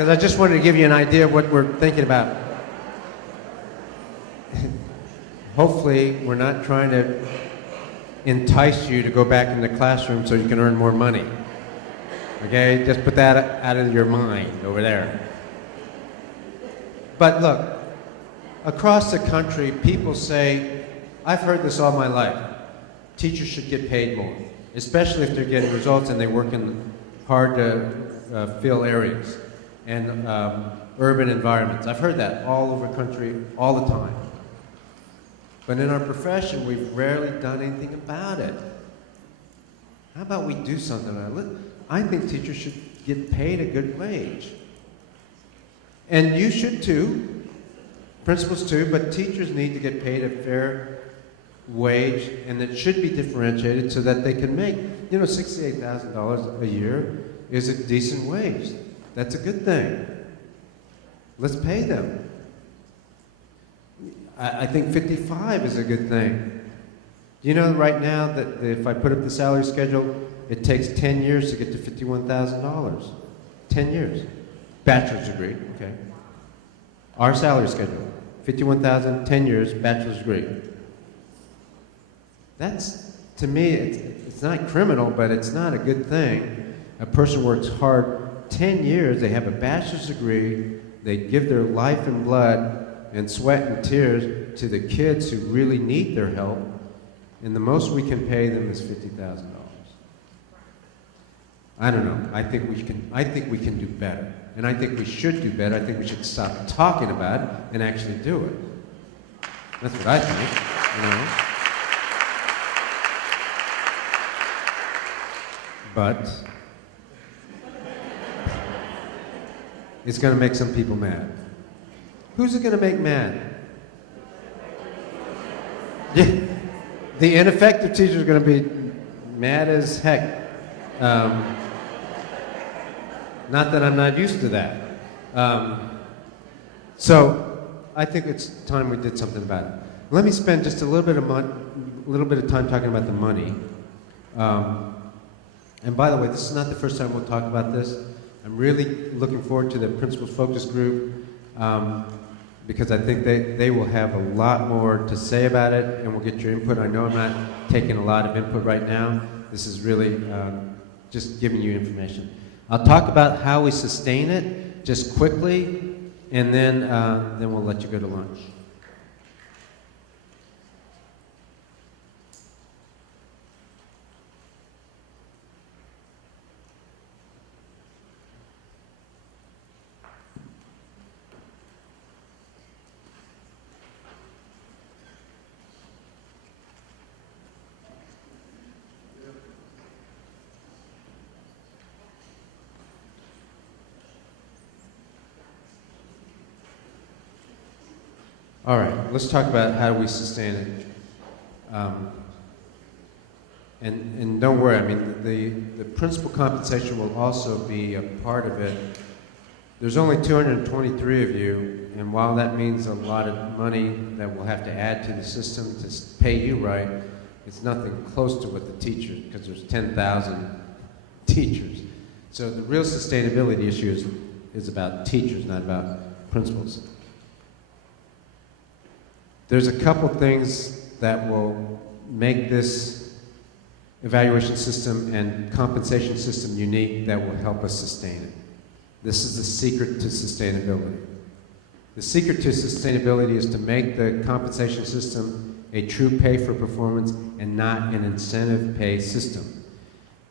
because I just wanted to give you an idea of what we're thinking about. Hopefully, we're not trying to entice you to go back in the classroom so you can earn more money. Okay, just put that out of your mind over there. But look, across the country, people say, I've heard this all my life, teachers should get paid more, especially if they're getting results and they work in hard to fill areas and urban environments. I've heard that all over the country all the time. But in our profession, we've rarely done anything about it. How about we do something about it? I think teachers should get paid a good wage. And you should too, principals too, but teachers need to get paid a fair wage, and it should be differentiated so that they can make, $68,000 a year is a decent wage. That's a good thing. Let's pay them. I think 55 is a good thing. Do you know right now that if I put up the salary schedule, it takes 10 years to get to $51,000. 10 years. Bachelor's degree, okay. Our salary schedule, 51,000, 10 years, bachelor's degree. That's, to me, it's not criminal, but it's not a good thing. A person works hard 10 years, they have a bachelor's degree, they give their life and blood and sweat and tears to the kids who really need their help, and the most we can pay them is $50,000. I don't know. I think we can do better. And I think we should do better. I think we should stop talking about it and actually do it. That's what I think, But it's going to make some people mad. Who's it going to make mad? Yeah. The ineffective teachers are going to be mad as heck. Not that I'm not used to that. So I think it's time we did something about it. Let me spend just a little bit of time talking about the money. And by the way, this is not the first time we'll talk about this. I'm really looking forward to the Principals Focus Group because I think they will have a lot more to say about it, and we'll get your input. I know I'm not taking a lot of input right now. This is really just giving you information. I'll talk about how we sustain it just quickly, and then we'll let you go to lunch. All right, let's talk about how we sustain it. And don't worry, I mean, the principal compensation will also be a part of it. There's only 223 of you, and while that means a lot of money that we'll have to add to the system to pay you right, it's nothing close to what the teachers, because there's 10,000 teachers. So the real sustainability issue is about teachers, not about principals. There's a couple things that will make this evaluation system and compensation system unique that will help us sustain it. This is the secret to sustainability. The secret to sustainability is to make the compensation system a true pay for performance and not an incentive pay system.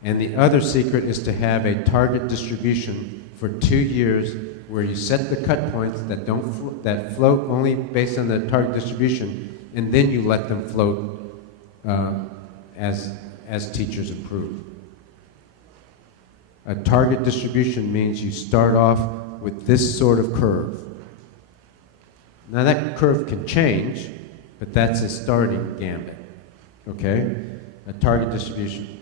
And the other secret is to have a target distribution for 2 years where you set the cut points that that float only based on the target distribution, and then you let them float as teachers improve. A target distribution means you start off with this sort of curve. Now that curve can change, but that's a starting gambit, okay? A target distribution.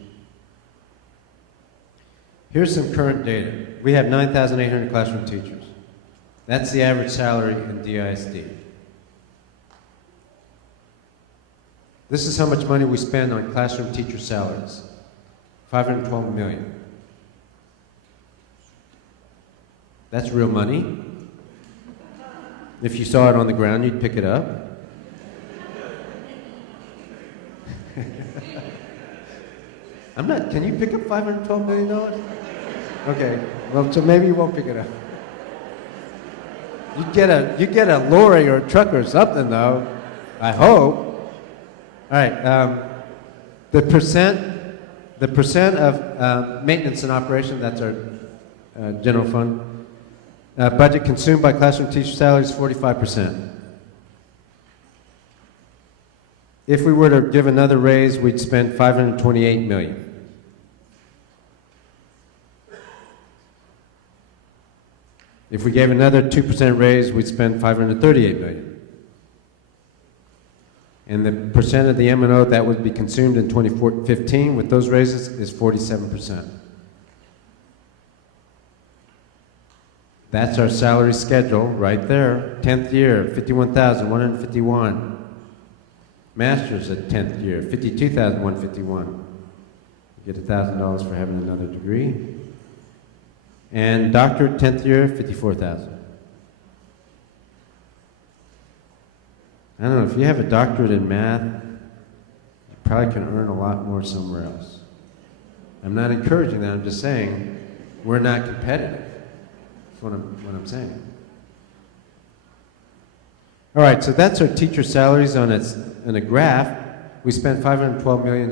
Here's some current data. We have 9,800 classroom teachers. That's the average salary in DISD. This is how much money we spend on classroom teacher salaries. $512 million. That's real money. If you saw it on the ground, you'd pick it up. Can you pick up $512 million? Okay, well, so maybe you won't pick it up. You get a lorry or a truck or something, though. I hope. All right. The percent of maintenance and operation, that's our general fund. Budget consumed by classroom teacher salaries, 45%. If we were to give another raise, we'd spend $528 million. If we gave another 2% raise, we'd spend $538 million. And the percent of the M&O that would be consumed in 2015 with those raises is 47%. That's our salary schedule right there. 10th year, 51,151. Master's at 10th year, 52,151. You get $1,000 for having another degree. And doctorate, 10th year, 54,000. I don't know, if you have a doctorate in math, you probably can earn a lot more somewhere else. I'm not encouraging that, I'm just saying we're not competitive. That's what I'm saying. All right, so that's our teacher salaries in a graph. We spent $512 million.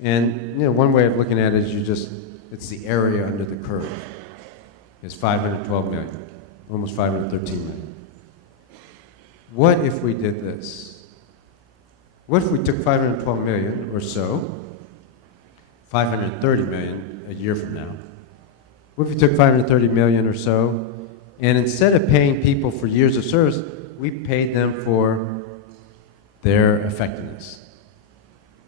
And one way of looking at it is it's the area under the curve. It's $512 million, almost $513 million. What if we did this? What if we took $512 million or so, $530 million a year from now? What if we took $530 million or so, and instead of paying people for years of service, we paid them for their effectiveness?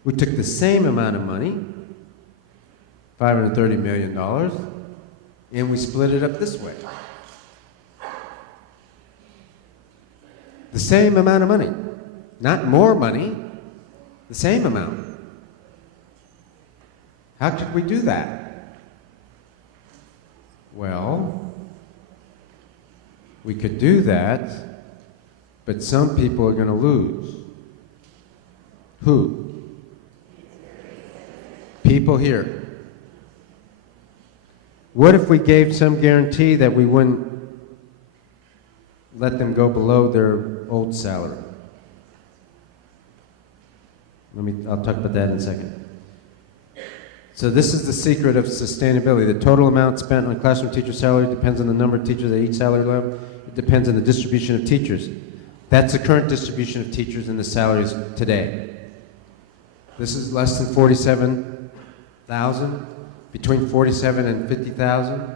We took the same amount of money, $530 million, and we split it up this way. The same amount of money. Not more money, the same amount. How could we do that? Well, we could do that, but some people are going to lose. Who? People here. What if we gave some guarantee that we wouldn't let them go below their old salary? I'll talk about that in a second. So this is the secret of sustainability. The total amount spent on classroom teacher salary depends on the number of teachers at each salary level. It depends on the distribution of teachers. That's the current distribution of teachers and the salaries today. This is less than 47,000, between 47 and 50,000.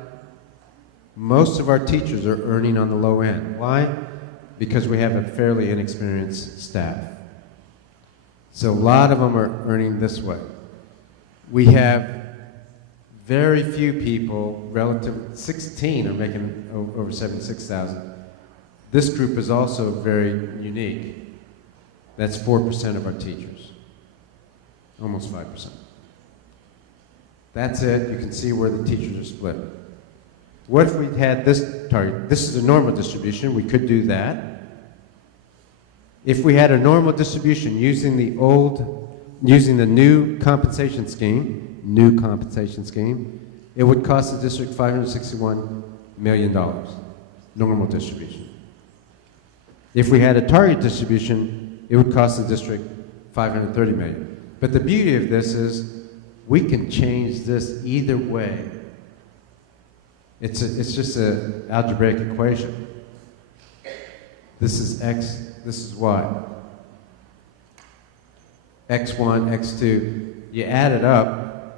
Most of our teachers are earning on the low end. Why? Because we have a fairly inexperienced staff. So a lot of them are earning this way. We have very few people, 16 are making over 76,000. This group is also very unique. That's 4% of our teachers, almost 5%. That's it. You can see where the teachers are split. What if we had this target? This is a normal distribution. We could do that. If we had a normal distribution using the new compensation scheme, it would cost the district $561 million, normal distribution. If we had a target distribution, it would cost the district $530 million. But the beauty of this is we can change this either way. It's just an algebraic equation. This is X, this is Y. X1, X2, you add it up,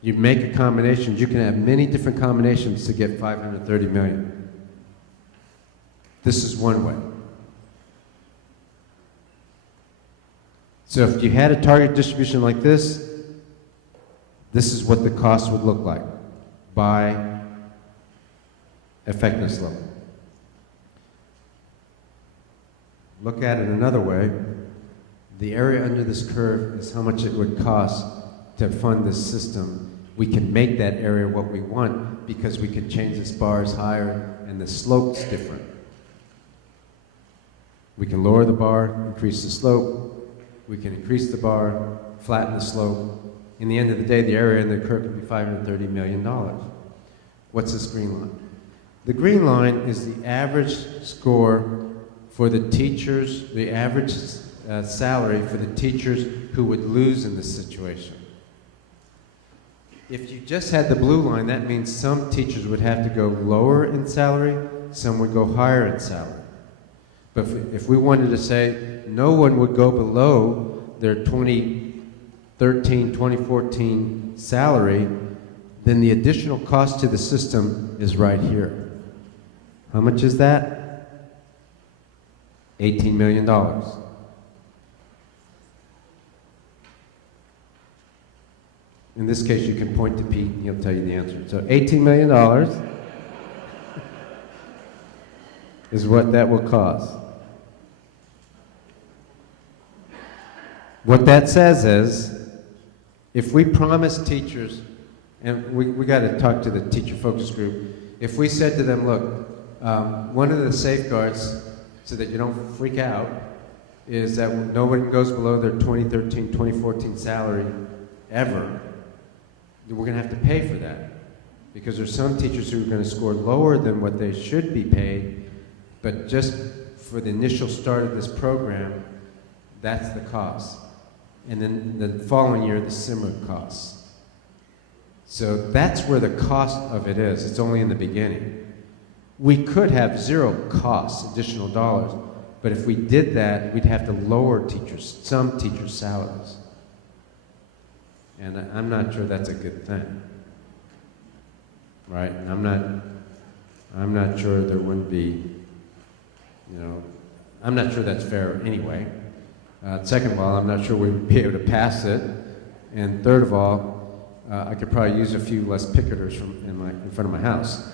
you make a combination. You can have many different combinations to get $530 million. This is one way. So if you had a target distribution like this is what the cost would look like by effectiveness level. Look at it another way. The area under this curve is how much it would cost to fund this system we can make that area what we want because we can change the spars higher and the slope's different. We can lower the bar, increase the slope. We can increase the bar, flatten the slope. In the end of the day, the area in the curve could be $530 million. What's this green line? The green line is the average score for the teachers, the average salary for the teachers who would lose in this situation. If you just had the blue line, that means some teachers would have to go lower in salary, some would go higher in salary. But if we wanted to say no one would go below their 2013, 2014 salary, then the additional cost to the system is right here. How much is that? $18 million. In this case, you can point to Pete and he'll tell you the answer. So $18 million is what that will cost. What that says is, if we promise teachers, and we got to talk to the teacher focus group, if we said to them, look, one of the safeguards so that you don't freak out is that no one goes below their 2013, 2014 salary ever, we're going to have to pay for that. Because there's some teachers who are going to score lower than what they should be paid, but just for the initial start of this program, that's the cost. And then the following year, the similar costs. So that's where the cost of it is. It's only in the beginning. We could have zero costs, additional dollars, but if we did that, we'd have to lower some teachers' salaries. And I'm not sure that's a good thing, right? And I'm not sure there wouldn't be, I'm not sure that's fair anyway. Second of all, I'm not sure we'd be able to pass it. And third of all, I could probably use a few less picketers in front of my house.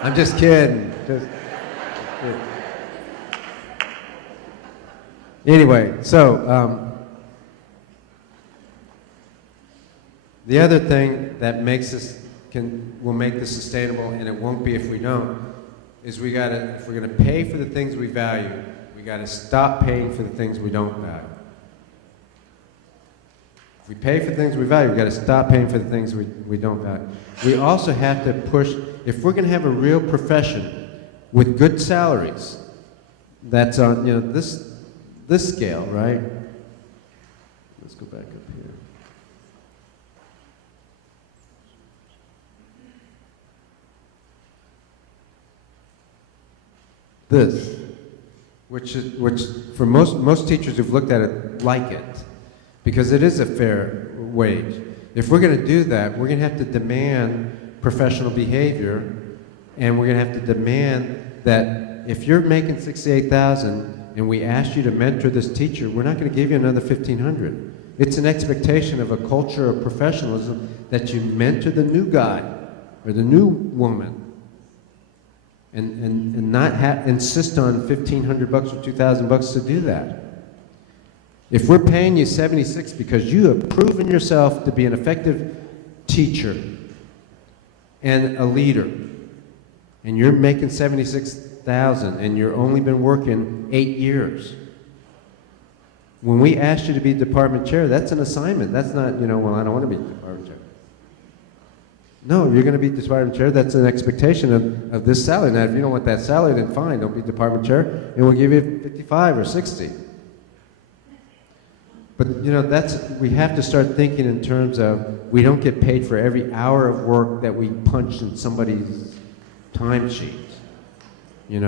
I'm just kidding. Anyway, so the other thing that will make this sustainable, and it won't be if we don't, is if we're going to pay for the things we value, we got to stop paying for the things we don't value. If we pay for things we value, we got to stop paying for the things we don't value. We also have to push, if we're going to have a real profession with good salaries, that's on this scale, right? Let's go back up here. This, which for most teachers who've looked at it like it, because it is a fair wage. If we're going to do that, we're going to have to demand professional behavior, and we're going to have to demand that if you're making $68,000 and we ask you to mentor this teacher, we're not going to give you another $1,500. It's an expectation of a culture of professionalism that you mentor the new guy or the new woman. And not insist on $1,500 or $2,000 to do that. If we're paying you $76 because you have proven yourself to be an effective teacher and a leader, and you're making $76,000 and you're only been working 8 years, when we ask you to be department chair, that's an assignment. That's not, well, I don't want to be department chair. No, you're going to be department chair. That's an expectation of this salary. Now, if you don't want that salary, then fine, don't be department chair, and we'll give you 55 or 60. But we have to start thinking in terms of we don't get paid for every hour of work that we punch in somebody's timesheet. You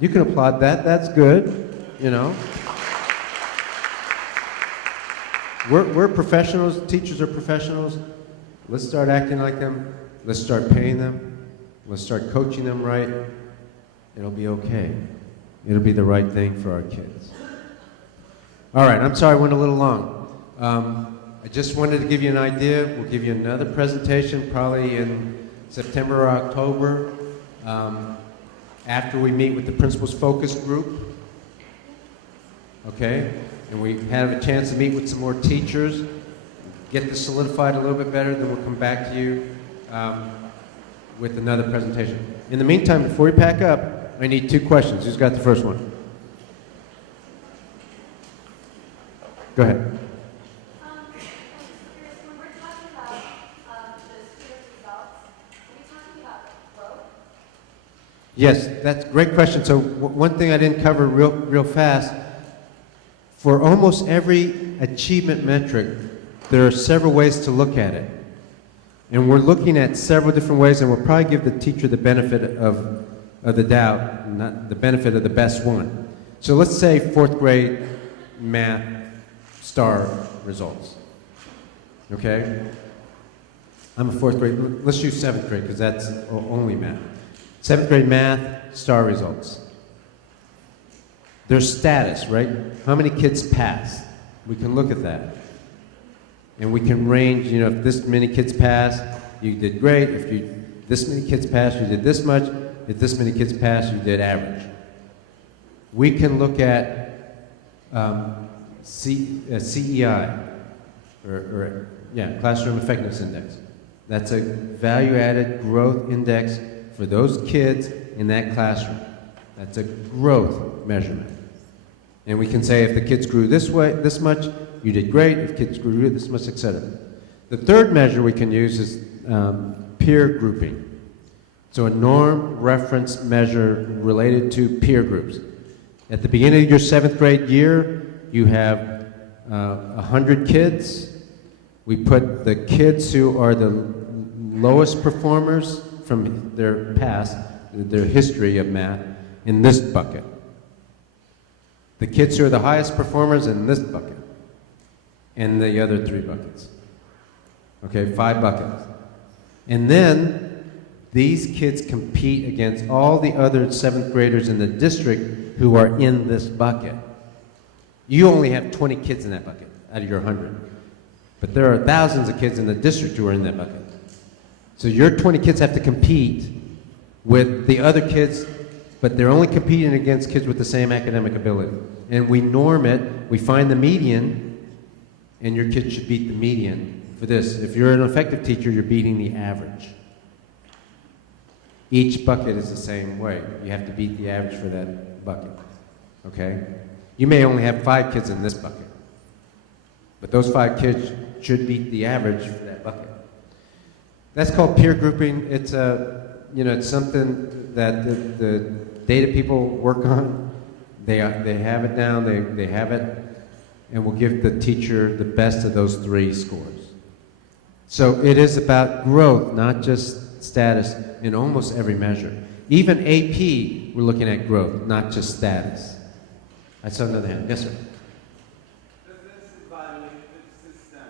can applaud that. That's good. We're professionals. Teachers are professionals. Let's start acting like them. Let's start paying them. Let's start coaching them right. It'll be okay. It'll be the right thing for our kids. All right, I'm sorry I went a little long. I just wanted to give you an idea. We'll give you another presentation probably in September or October after we meet with the Principals Focus Group. Okay? And we have a chance to meet with some more teachers. get this solidified a little bit better, then we'll come back to you with another presentation. In the meantime, before we pack up, I need 2 questions. Who's got the first one? Go ahead. I'm just curious, when we're talking about the students' results, are we talking about growth? Yes, that's a great question. So one thing I didn't cover real fast, for almost every achievement metric, there are several ways to look at it. And we're looking at several different ways, and we'll probably give the teacher the benefit of the doubt, not the benefit of the best one. So let's say 4th grade math star results. Okay? I'm a 4th grade. Let's use 7th grade because that's only math. 7th grade math star results. There's status, right? How many kids pass? We can look at that. And we can range, if this many kids pass, you did great. If this many kids pass, you did this much. If this many kids pass, you did average. We can look at CEI, Classroom Effectiveness Index. That's a value-added growth index for those kids in that classroom. That's a growth measurement. And we can say if the kids grew this much, you did great. If kids grew this much, etc. The third measure we can use is peer grouping. So a norm reference measure related to peer groups. At the beginning of your 7th grade year, you have 100 kids. We put the kids who are the lowest performers from their past, their history of math, in this bucket. The kids who are the highest performers in this bucket. And the other 3 buckets. Okay, 5 buckets. And then these kids compete against all the other 7th graders in the district who are in this bucket. You only have 20 kids in that bucket out of your 100. But there are thousands of kids in the district who are in that bucket. So your 20 kids have to compete with the other kids, but they're only competing against kids with the same academic ability. And we norm it, we find the median, and your kid should beat the median for this. If you're an effective teacher, you're beating the average. Each bucket is the same way. You have to beat the average for that bucket, okay? You may only have 5 kids in this bucket, but those 5 kids should beat the average for that bucket. That's called peer grouping. It's it's something that the data people work on. They have it down, they have it, and we'll give the teacher the best of those 3 scores. So it is about growth, not just status, in almost every measure. Even AP, we're looking at growth, not just status. I saw another hand. Yes, sir. Does this evaluation system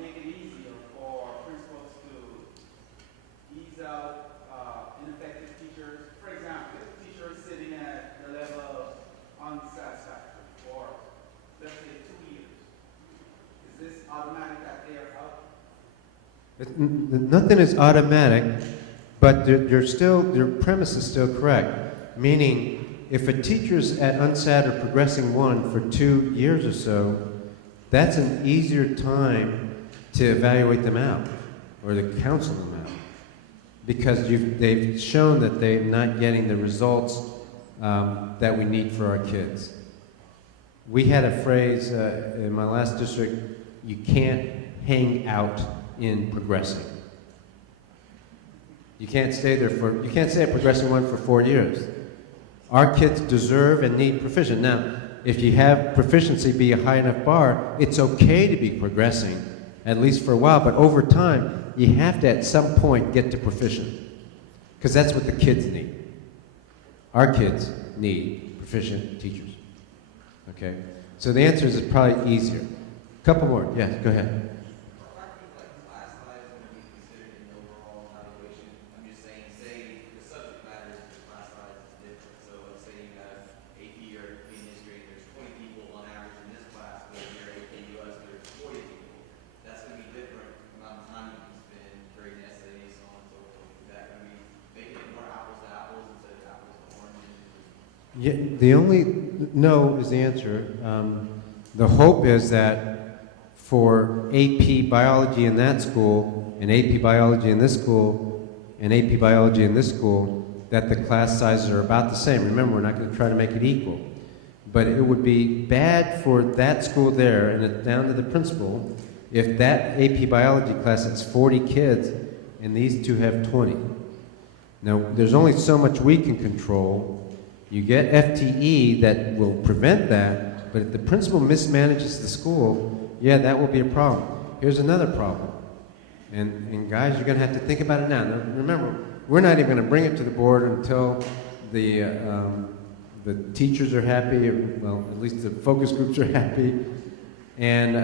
make it easier for principals to ease out ineffective teachers? For example, if a teacher is sitting at the level of unsatisfactory for, let's say, 2 years, is this automatic that they are out? Nothing is automatic, but your premise is still correct. Meaning, if a teacher's at unsat or progressing 1 for 2 years or so, that's an easier time to evaluate them out or to counsel them out, because they've shown that they're not getting the results that we need for our kids. We had a phrase in my last district: you can't hang out in progressing. You can't stay at progressing 1 for 4 years. Our kids deserve and need proficient. Now, if you have proficiency be a high enough bar, it's okay to be progressing, at least for a while, but over time, you have to at some point get to proficient, because that's what the kids need. Our kids need proficient teachers. Okay? So the answer is it's probably easier. A couple more. Yes, go ahead. Yeah, no is the answer. The hope is that for AP biology in that school, and AP biology in this school, and AP biology in this school, that the class sizes are about the same. Remember, we're not going to try to make it equal. But it would be bad for that school there, and it's down to the principal, if that AP biology class has 40 kids and these two have 20. Now, there's only so much we can control. You get FTE that will prevent that, but if the principal mismanages the school, yeah, that will be a problem. Here's another problem. And guys, you're going to have to think about it now. Now, remember, we're not even going to bring it to the board until the teachers are happy, well, at least the focus groups are happy, and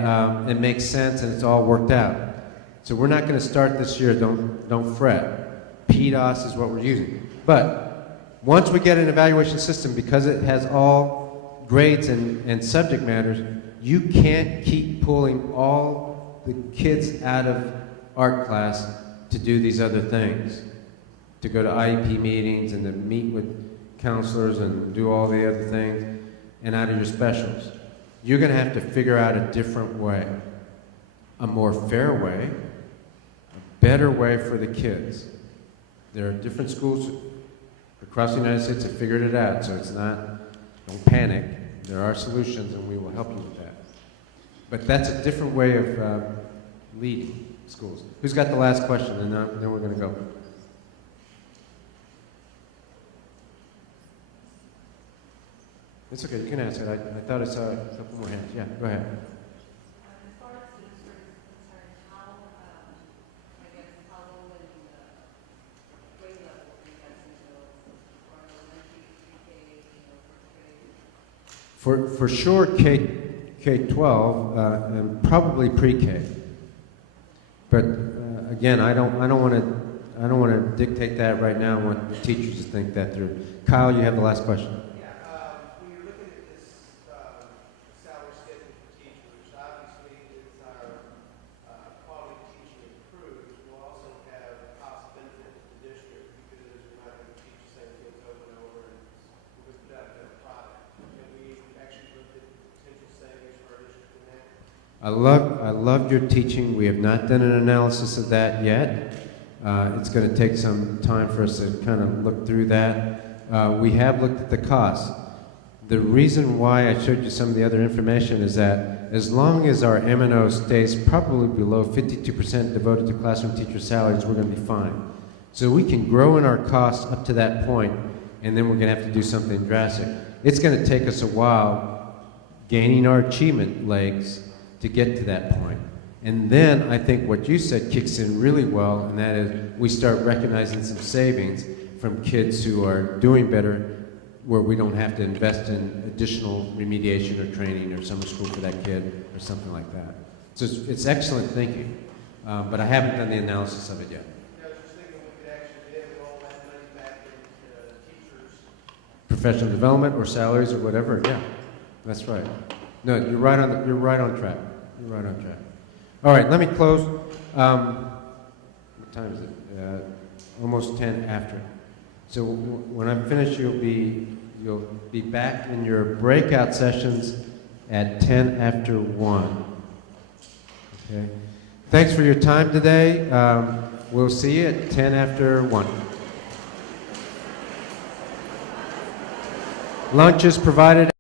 it makes sense and it's all worked out. So we're not going to start this year, don't fret. PDOS is what we're using. But once we get an evaluation system, because it has all grades and subject matters, you can't keep pulling all the kids out of art class to do these other things, to go to IEP meetings and to meet with counselors and do all the other things, and out of your specials. You're going to have to figure out a different way, a more fair way, a better way for the kids. There are different schools across the United States that figured it out, so it's not, don't panic. There are solutions, and we will help you with that. But that's a different way of leading schools. Who's got the last question? And then we're going to go. It's okay, you can answer it. I thought I saw a couple more hands. Yeah, go ahead. As far as the district is concerned, how, I guess, how low in the grade level do you guys think those are elementary, pre-K, first grade? For sure, K-12 and probably pre-K. But again, I don't want to dictate that right now. I want the teachers to think that through. Kyle, you have the last question. When you're looking at this salary schedule for teachers, obviously as our quality of teaching improves, we'll also have a cost benefit to the district because we're not going to teach the same kids over and over, and we're going to put out a better product. Can we actually look at potential savings for our district in that? I love your teaching. We have not done an analysis of that yet. It's going to take some time for us to kind of look through that. We have looked at the costs. The reason why I showed you some of the other information is that as long as our M&O stays probably below 52% devoted to classroom teacher salaries, we're going to be fine. So we can grow in our costs up to that point, and then we're going to have to do something drastic. It's going to take us a while gaining our achievement legs to get to that point. And then I think what you said kicks in really well, and that is we start recognizing some savings from kids who are doing better, where we don't have to invest in additional remediation or training or summer school for that kid or something like that. So it's excellent thinking, but I haven't done the analysis of it yet. I was just thinking we could actually give all that money back into teachers. Professional development or salaries or whatever, yeah, that's right. No, you're right on track. You're right on track. All right, let me close. What time is it? Almost 10 after. So when I'm finished, you'll be back in your breakout sessions at 10 after 1. Okay. Thanks for your time today. We'll see you at 10 after 1. Lunch is provided.